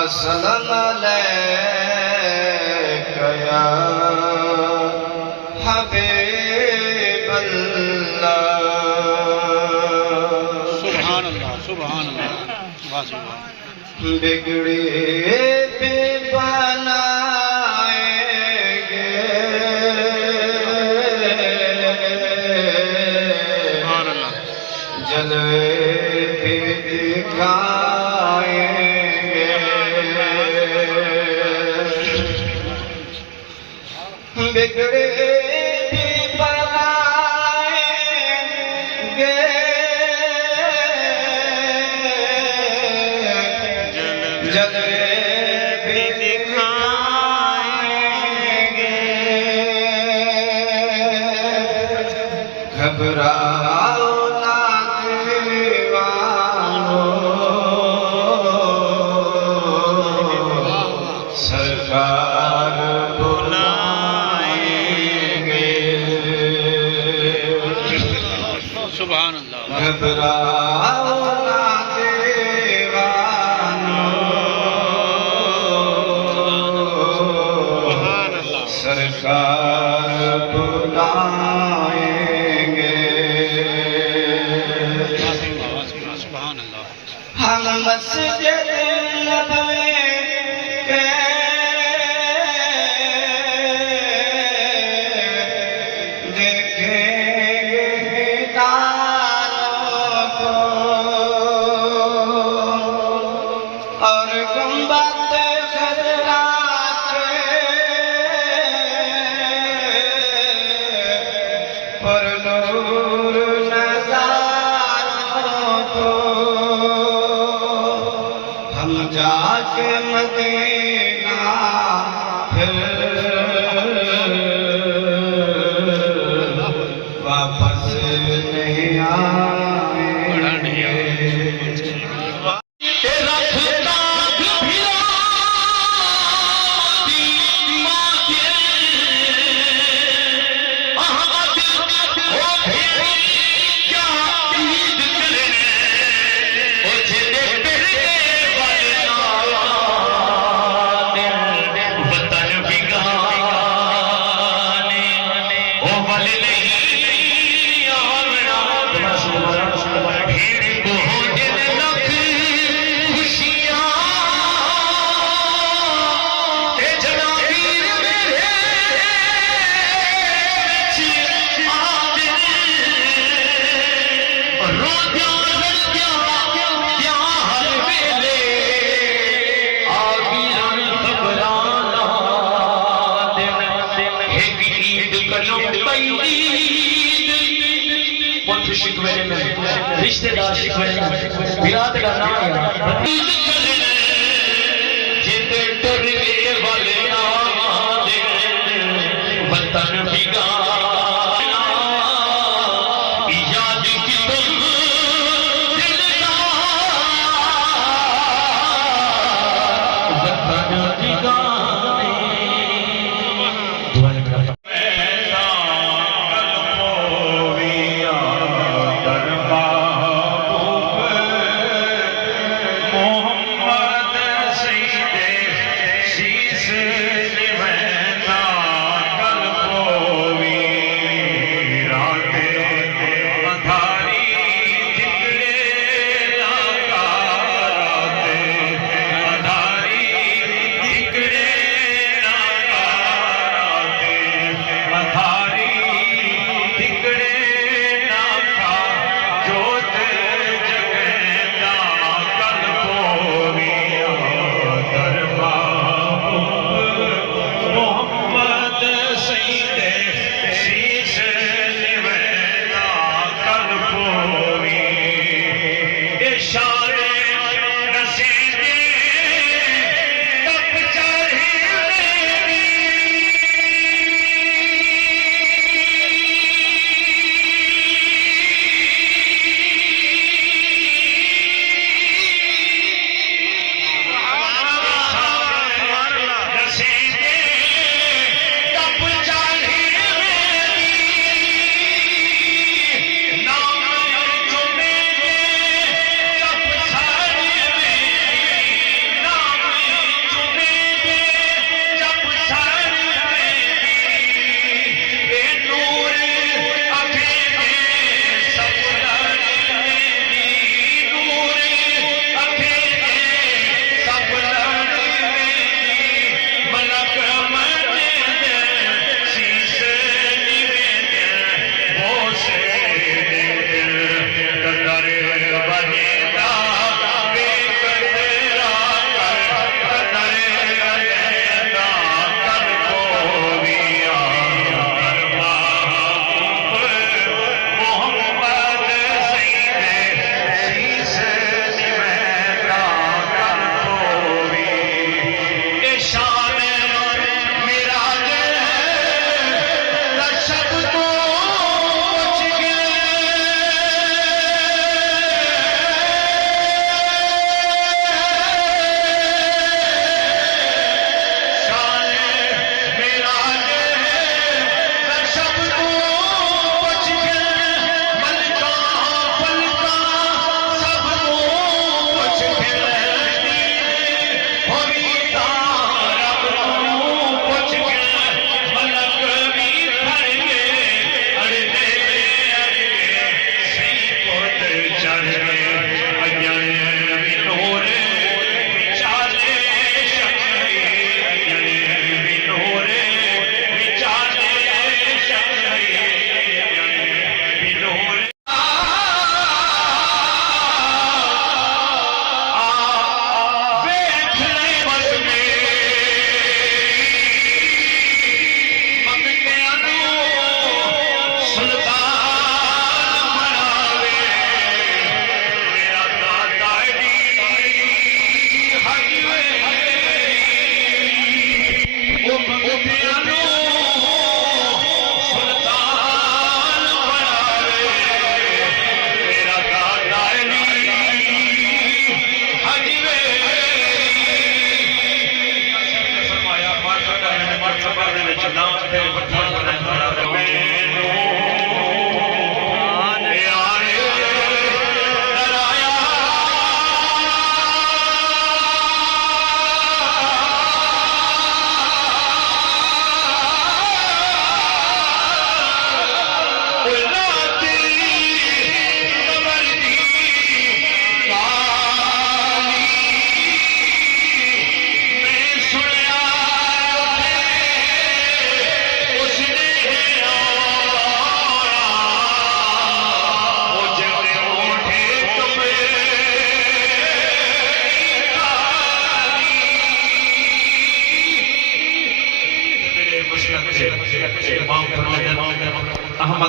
وسلم عليك يا حبيب الله سبحان اللہ سبحان اللہ واہ سبحان بگڑی بھی بنائیں گے سبحان اللہ جلوے بھی دکھائیں گے بگڑی بھی بنائیں گے جلوے بھی دکھائیں گے گھبراؤ نہ دیوانو سرکار بلائیں گے سبحان اللہ گھبراؤ نہ دیوانو سبحان اللہ سرکار بلائیں گے سبحان اللہ ہم مسجد نبوی کے دیکھیں گے میناروں کو اور گنبد خضرا کے پر نور نظاروں کو ہم جا کے مدینہ پھر واپس نہیں آئیں گے تیرا خدا رشتے دار شکوے برات کا نام جیتے ٹرنے والے وطن بگانا یاد کی تم وطن بگانا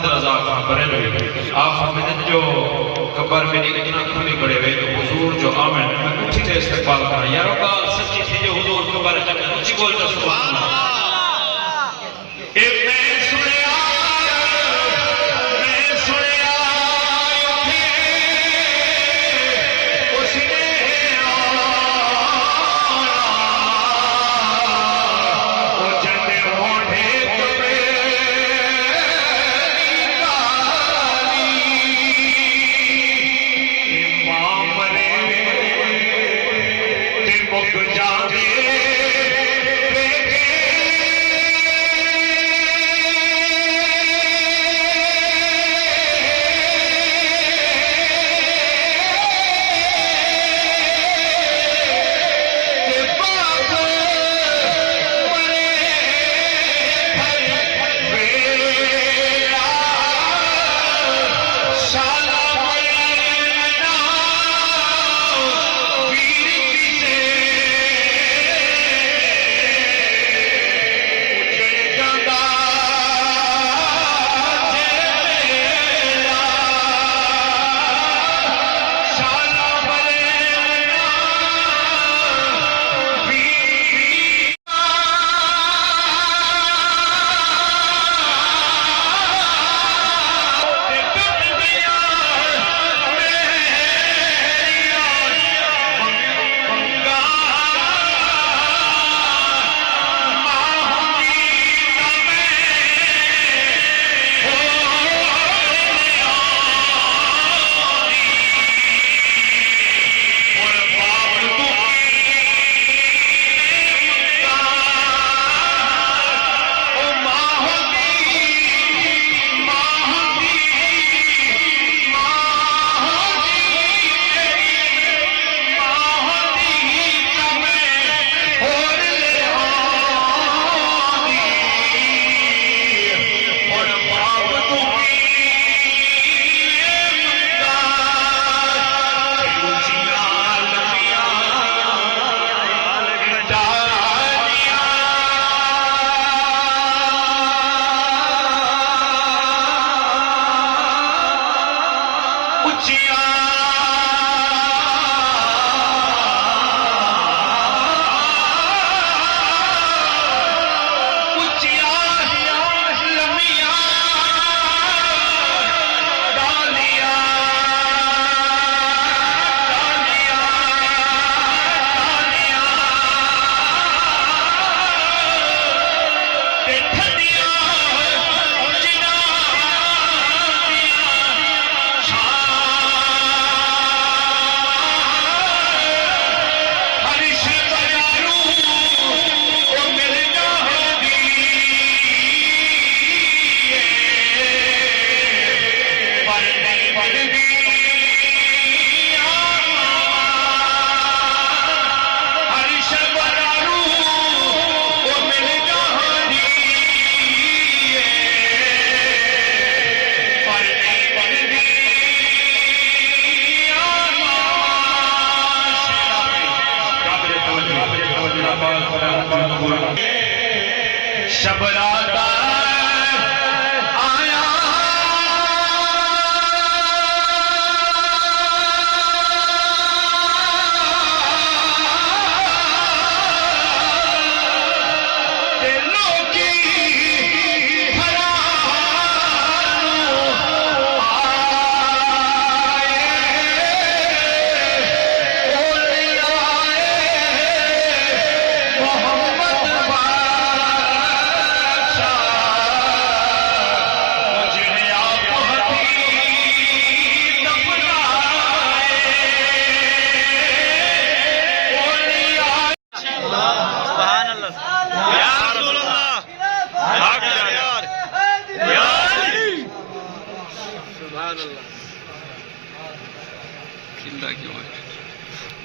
محمد رضا خان بریلوی آپ فرمائیں جو قبر میں اتنا کھلی بڑے ہوئے تو حضور جو آمن میں اٹھی تے استقبال کرنا یاروں کا سچی تھی جو حضور قبر چکر اچھی بولتا سبحان اللہ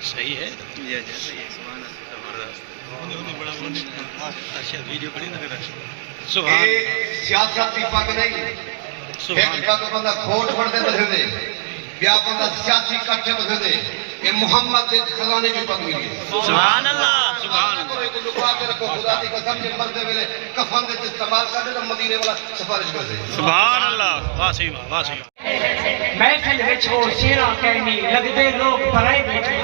صحیح ہے سیاسی پگ نہیں ایک پگ بندہ کھوٹ پڑھتے بدھے دے بیا بندہ سیاسی کٹھے بدھے دے یہ محمد کے خزانے کی پگ ملی سبحان اللہ سبحان اللہ کوئی لکوا کے رکھو خدا دی قسم کے مردے ویلے کفن دے استعمال کرے تو مدینے والا سفارش کر دے سبحان اللہ واہ صحیح واہ صحیح محفل وچ ہو شیراں کہنی لگدے لوگ پرائے بیٹھے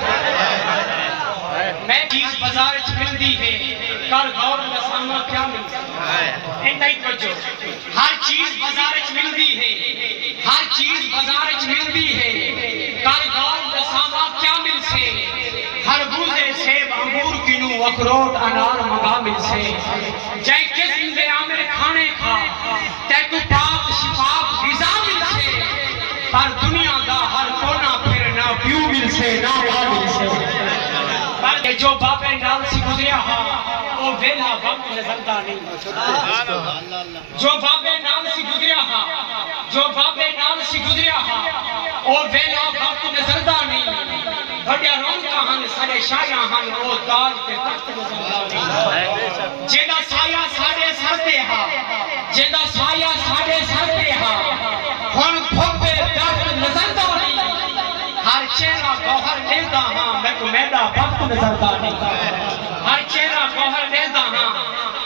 میں چیز بازار وچ ملدی ہے کل غور لسانہ کیا ملتا ہے انہی توجہ ہر چیز بازار وچ ملدی ہے ہر چیز بازار وچ ملدی ہے کل غور لسانہ کیا مل سے خربوزے سیب انگور کنو اخروٹ انار منگا مل سے جے قسم دے عامر کھانے کھا تے کو پاک شفاف غذا مل سے پر دنیا دا ہر کونا پھر نہ پیو مل سے نہ وا مل سے پر جو بابے نال سی گزریا ہا او ویلا وقت نظردا نہیں جو بابے نال سی گزریا ہا جو بابے نال سی گزریا ہا او ویلا وقت نظردا نہیں بڑیا رونقاں ہن سارے شاہیاں ہن او تاج تے تخت نظردا نہیں جیڑا سایہ ساڈے سر تے ہا جیڑا سایہ ساڈے سر تے ہا ہن پھوپے درد نظردا نہیں ہر چہرہ گوہر لیدا ہاں میں کو میڈا وقت نظردا نہیں ہر چہرہ گوہر لیدا ہاں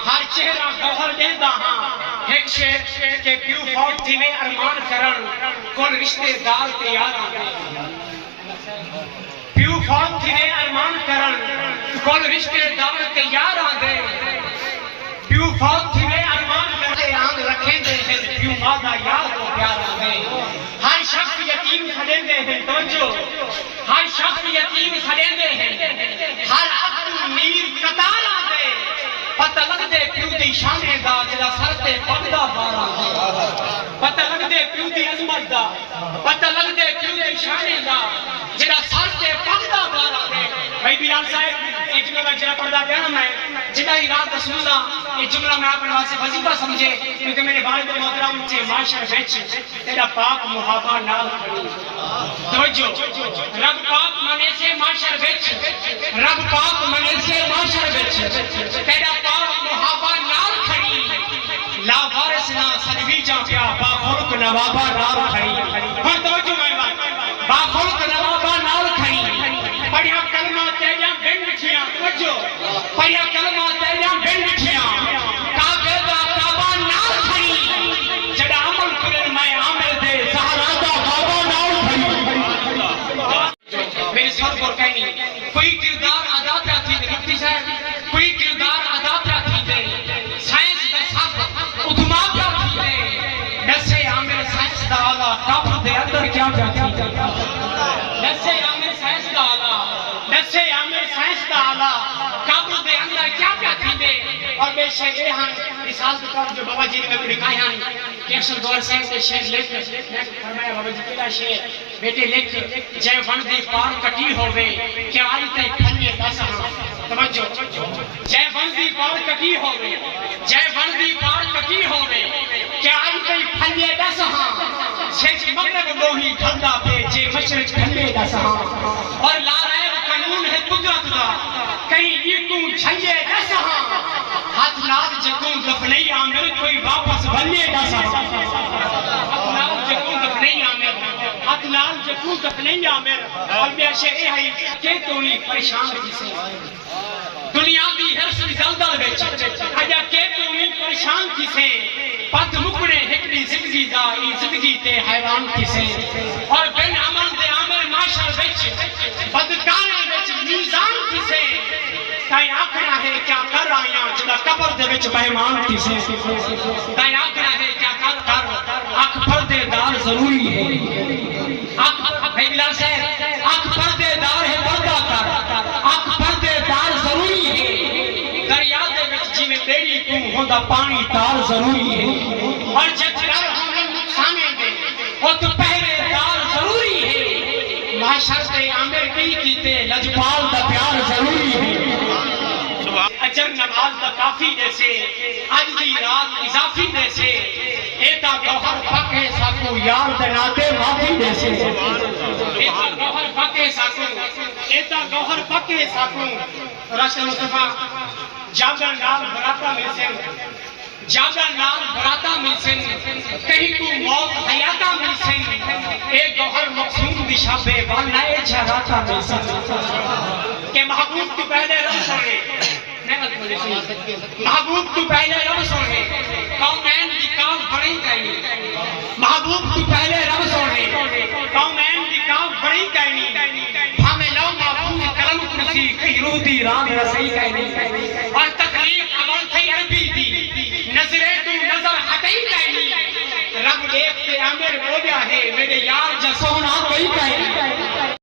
ہر چہرہ گوہر لیدا ہاں ایک شیر کے پیو فوت تھی میں ارمان کرن کون رشتے دار تے یاراں پیو فوت تھی میں ارمان کرن کون رشتے دار تے یاراں دے پیو فوت تھی میں ارمان کرتے آنگ رکھیں دے ہیں پیو مادہ یار کو پیارا دے ہر شخص یتیم کھڑیں دے ہیں توجہ ہر شخص یتیم کھڑیں دے ہیں ہر عقل میر قطار آدھے پتہ لگ دے پیو دی شانے دا جلا سر تے پگدا بارا دے پتہ لگ دے پیو دی عظمت دا پتہ لگ دے پیو دی شانے دا جلا سر تے پگدا بارا دے بھائی بلال صاحب ایک جملہ میں جرا پڑھا گیا نا میں جدہ ہی رات رسول اللہ یہ جملہ میں اپنے واسطے وظیفہ سمجھے کیونکہ میرے والد محترم سے معاشر وچ تیرا پاک محابہ نال کھڑی توجہ رب پاک منے سے معاشر وچ رب پاک منے سے معاشر وچ تیرا پاک محابہ نال کھڑی لا وارث نہ سنوی جا پیا با خلق نوابہ نال کھڑی ہن توجہ میں با خلق نوابہ نال کھڑی پڑھیا کلمہ تیرا بن بٹھیاں توجہ پڑھیا کلمہ تیرا بن بٹھیاں کعبے دا کعبہ نال کھڑی جڑا عمل کرن میں عامل دے سہارا دا بابا نال کھڑی میرے سر پر کہنی کوئی کردار ادا کیا تھی مفتی صاحب کوئی کردار ادا کیا تھی دے سائنس دا سب ادما کیا تھی دے نسے عامل سائنس دا آلہ قبر دے اندر کیا کیا تھی دے نسے عامل سائنس دا آلہ نسے عامل سائنس دا آلہ قبر دے اندر کیا کیا تھی دے اور بے شک اے ہاں مثال کے طور جو بابا جی نے میں لکھا ہے کہ اکثر دور سے شعر لکھ فرمایا بابا جی کیڑا شعر بیٹے لکھ جے ون دی پار کٹی ہوے کہ آج تے کھنے دس ہاں توجہ جے ون دی پار کٹی ہوے جے ون دی پار کٹی ہوے کہ آج تے کھنے دس ہاں سچ مغرب لوہی ٹھنڈا پے جے مشرق کھنے دس ہاں اور لا رہے قانون ہے قدرت دا کہیں ایکوں چھیے دس ہاں ہاتھ نال جکوں دفنی عامر کوئی واپس بننے دس ہاں ہاتھ نال جکوں دفنی عامر ہاتھ نال جکوں دفنی عامر اور بیاشے اے ہے کہ تو نہیں پریشان کسی دنیا دی ہر سی زلزل وچ اجا کہ تو نہیں پریشان کسی پت مکڑے ہکڑی زندگی دا ای زندگی تے حیران کسی اور بن عمل دے عامر معاشر وچ بدکارے وچ میزان کسی تائیں آکھنا ہے کیا کر آیاں جدا قبر دے وچ مہمان کسی تائیں آکھنا ہے کیا کر اکھ پردے دار ضروری ہے اکھ بھائی بلال صاحب اکھ پردے دار ہے پردہ کر اکھ پردے دار ضروری ہے دریا دے وچ جی میں بیڑی کو ہوندا پانی تار ضروری ہے اور جتر ہمیں نقصانے دے وہ تو پہرے دار ضروری ہے معاشر تے عامر کی کیتے لجپال دا پیار ضروری ہے اجر نماز دا کافی جیسے آج دی رات اضافی جیسے ایتا گوھر پکے ساکو یار دناتے معافی جیسے ایتا گوھر پکے ساکو ایتا گوھر پکے ساکو رسول مصطفیٰ جاگا نال براتا ملسن جاگا نال براتا ملسن کہیں کو موت حیاتا ملسن ایک گوھر مقصوم دشابے والنائے چھراتا ملسن کہ محبوب کی پہلے رم سنے محبوب تو پہلے رب سونے قومین دی کام بڑی کہنی محبوب تو پہلے رب سونے قومین دی کام بڑی کہنی ہمیں لو محبوب کرم کرسی کئی روح دی رام رسائی کہنی اور تخلیق اول تھی عربی دی نظرے تو نظر ہٹائی کہنی رب دیکھ کے عامر بولیا ہے میرے یار جسونا کوئی کہنی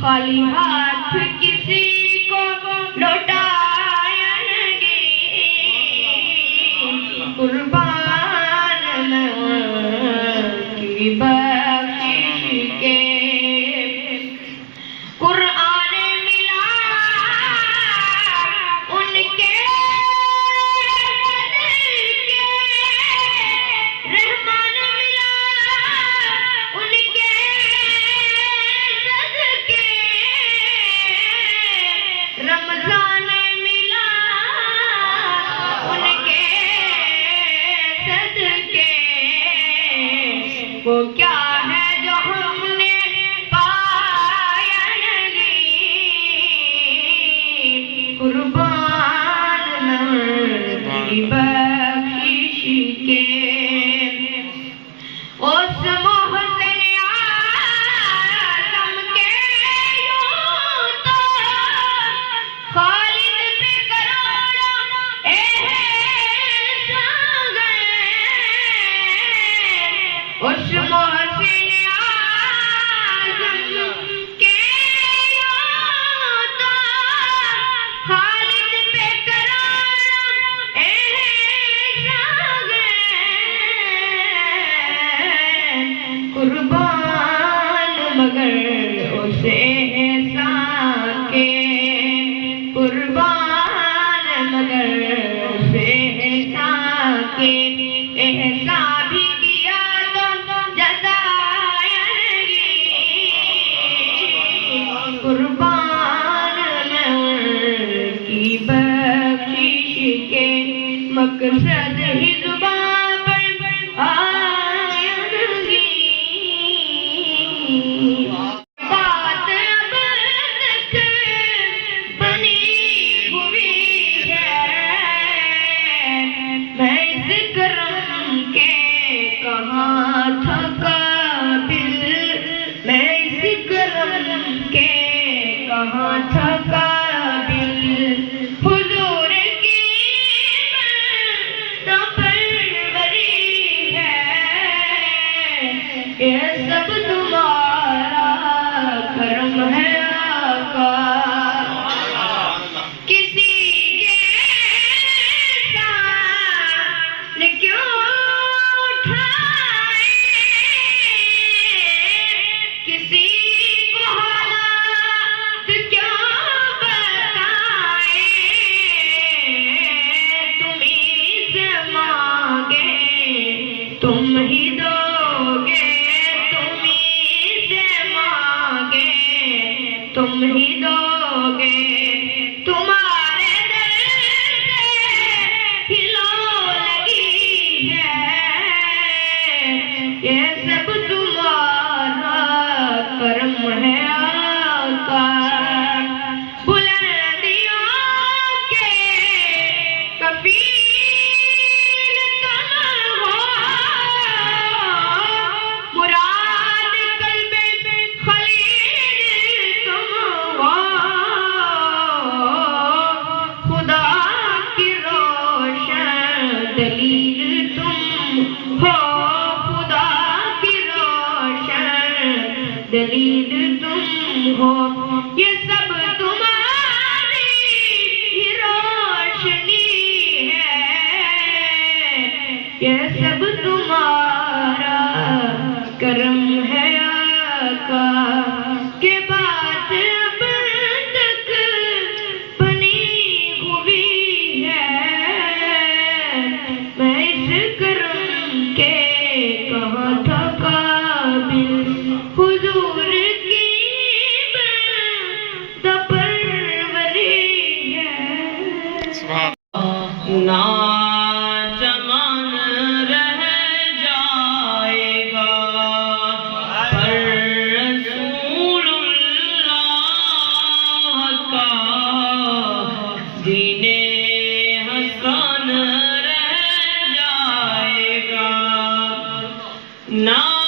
خالی ہاتھ کسی کو لوٹایا نہیں، قربان کی بخشش کے قربان وہ کیا ہے جو ہم نے پایا نہیں قربان کی بخشش کے اس محسن اعظم کے یوں تو خالد پہ کروڑوں احسان گئے اس محسن اعظم کے یوں تو خالد پہ کروڑوں احسان گئے قربان مگر اس احسان کے قربان مگر اس احسان کے احسان بھی کیا تو جزائیں گی قربان کی بخشش کے مقصد ہی زبان پر آئیں گی بات اب تک بنی ہوئی ہے میں اس کرم کے کہاں تھا قابل میں اس کرم کے کہاں تھا قابل حضور کی تو پروری ہے یہ سب تمہارا کرم ہے آقا کسی کے سان کیوں اٹھائے کسی کو حالات کیوں بتائے تم ہی سے مانگے تم ہی دو گے تم ہی سے مانگے تم ہی دو گے تمہارے در سے ہلو لگی ہے یہ سب تمہارا کرم ہے آقا بلندیوں کے کفیل تم ہو مراد قلب خلیل تم ہو خدا کی روشن دلیل تم ہو خدا کی روشن دلیل تم ہو یہ سب تمہاری ہی روشنی ہے یہ سب تمہارا کرم ہے آقا کہ بات اب تک بنی ہوئی ہے میں اس کرم کے کہاں تھا قابل حضور کی بندہ پروری ہے نا زمان رہ جائے گا پر رسول اللہ کا دین حسن رہ جائے گا نا